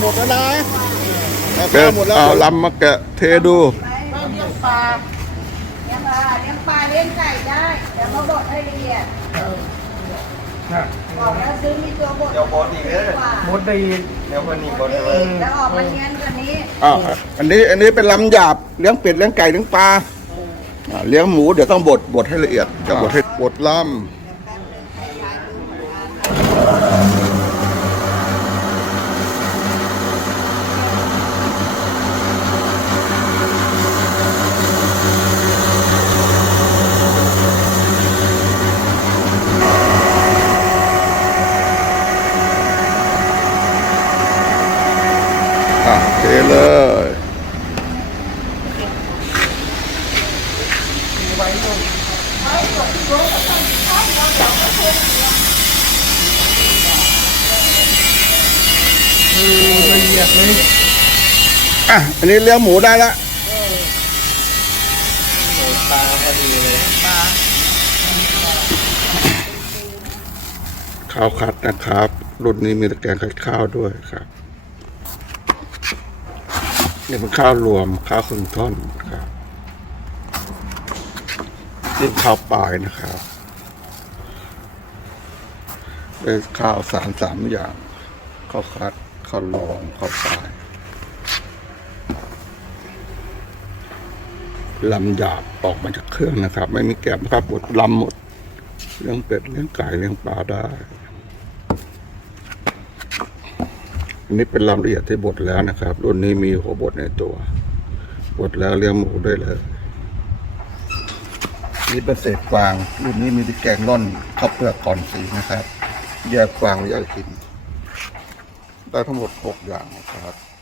หมดแล้วนะเอาเป็ข้าวนหมดแล้วเอาลำมาแกะเทดู ไม่เลี้ยงปลาเลี้ยงปลาเลี้ยงปลาเลี้ยงไก่ได้แต่มาบดให้ละเอียดบอกแล้วซื้อมีตัวบดเดี๋ยวบดอีกเด้อกว่าหมดได้อีกเดี๋ยวคนนี้บบนดเลอียกแล้วออกมาเนียนกว่านี้อ้าวอันนี้อันนี้เป็นลำหยาบเลี้ยงเป็ดเลี้ยงไก่เลี้ยงปลาอ่าเลี้ยงหมูเดี๋ยวต้องบดบดให้ละเอียดจะบดให้บดลำอะเทเลย ละเอียดเลยอะอันนี้เลี้ยงหมูได้ละปลาพอดีเลยข้าวคัดนะครับ รุ่นนี้มีตะแกรงคัดข้าวด้วยครับนี่เป็นข้าวรวมข้าวครึ่งท่อนครับนี่ข้าวปลายนะครับเป็นข้าวสารสามอย่างข้าวคัด ข้าวรวมข้าวปลาลำหยาบออกมาจากเครื่องนะครับ ไม่มีแกบนะครับหมดลำหมดเลี้ยงเป็ดเลี้ยงไก่เลี้ยงปลาได้อันนี้เป็นลำละเอียดที่บดแล้วนะครับ รุ่นนี้มีหัวบดในตัวบดแล้วเลี้ยงหมูได้เลยนี่เป็นเศษฟาง รุ่นนี้มีที่แกงร่อนข้าวเปลือกก่อนสีนะครับ แยกฟางแยกกิน ได้ทั้งหมด 6 อย่างนะครับ